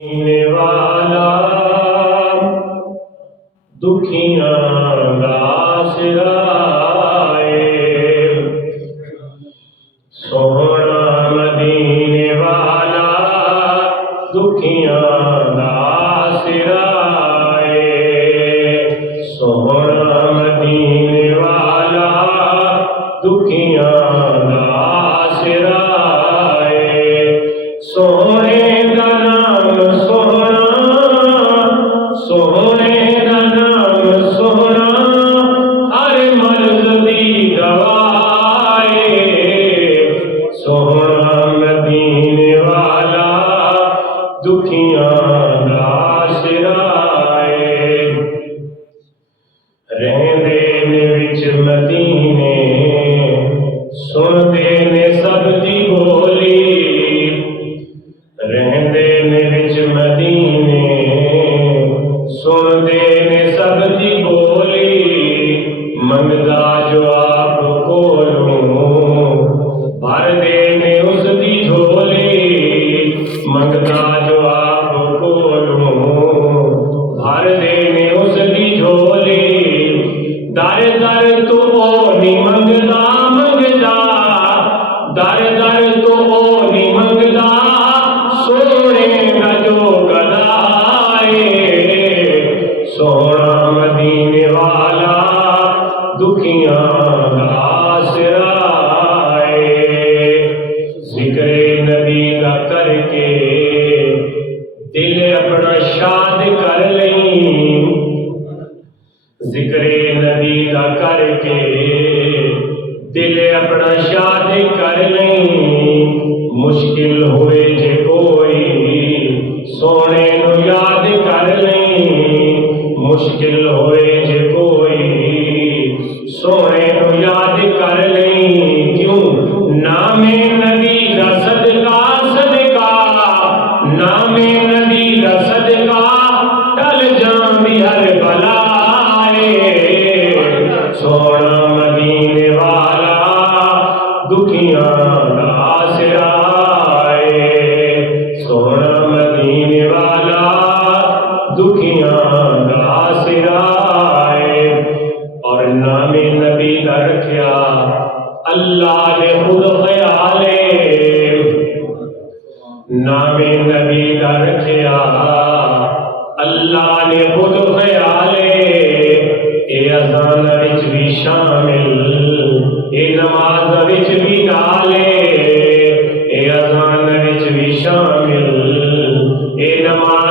जीने वाला दुखियां दा सिराए सोहना मदीने वाला दुखियां दा सिराए सोहना मदीने वाला दुखियां दा सिराए सोहने दा नाम सोहना सोहने दा नाम सोहना हर मर्ज दी दवाए सोहना मदीने वाला दुखियां दा सिराए रहंदे ने विच मदीने सुनदे ने सब दी बोली रहंदे ने विच मदीने सुनदे ने सब दी बोली मंगदा जो आप कोलों भर दे ने उस दी झोली मंगदा जो आप कोलों भर दे ने उस दी झोली दर दर तो ओ नी मंगदा मंगदा दर दर तो ओ नी मंगदा सोने दा जो गदाए सोहना मदीने वाला दुखियां दा सिराए जिक्रे नबी दा करके दिल अपना शाद कर लई जिक्रे नबी दा करके दिल अपना शाद कर लई मुश्किल होए जे कोई सोने नु याद कर लई मुश्किल होए जे कोई सोने नु याद कर लई क्यों नामे नबी दा सदका सदका नामे नबी दा सदका टल जांदी हर बलाए सोहना मदीने वाला दुखियां दा सिराए सोहना मदीने वाला दुखियां दा सिराए और नामे नबी दा रखिया अल्लाह ने खुद ख्याले नामे नबी दा रखिया अल्लाह ने खुद ख्याले ए अज़ान विच भी शामिल ए नमाज विच भी नाले ए अज़ान विच भी शामिल ए नमाज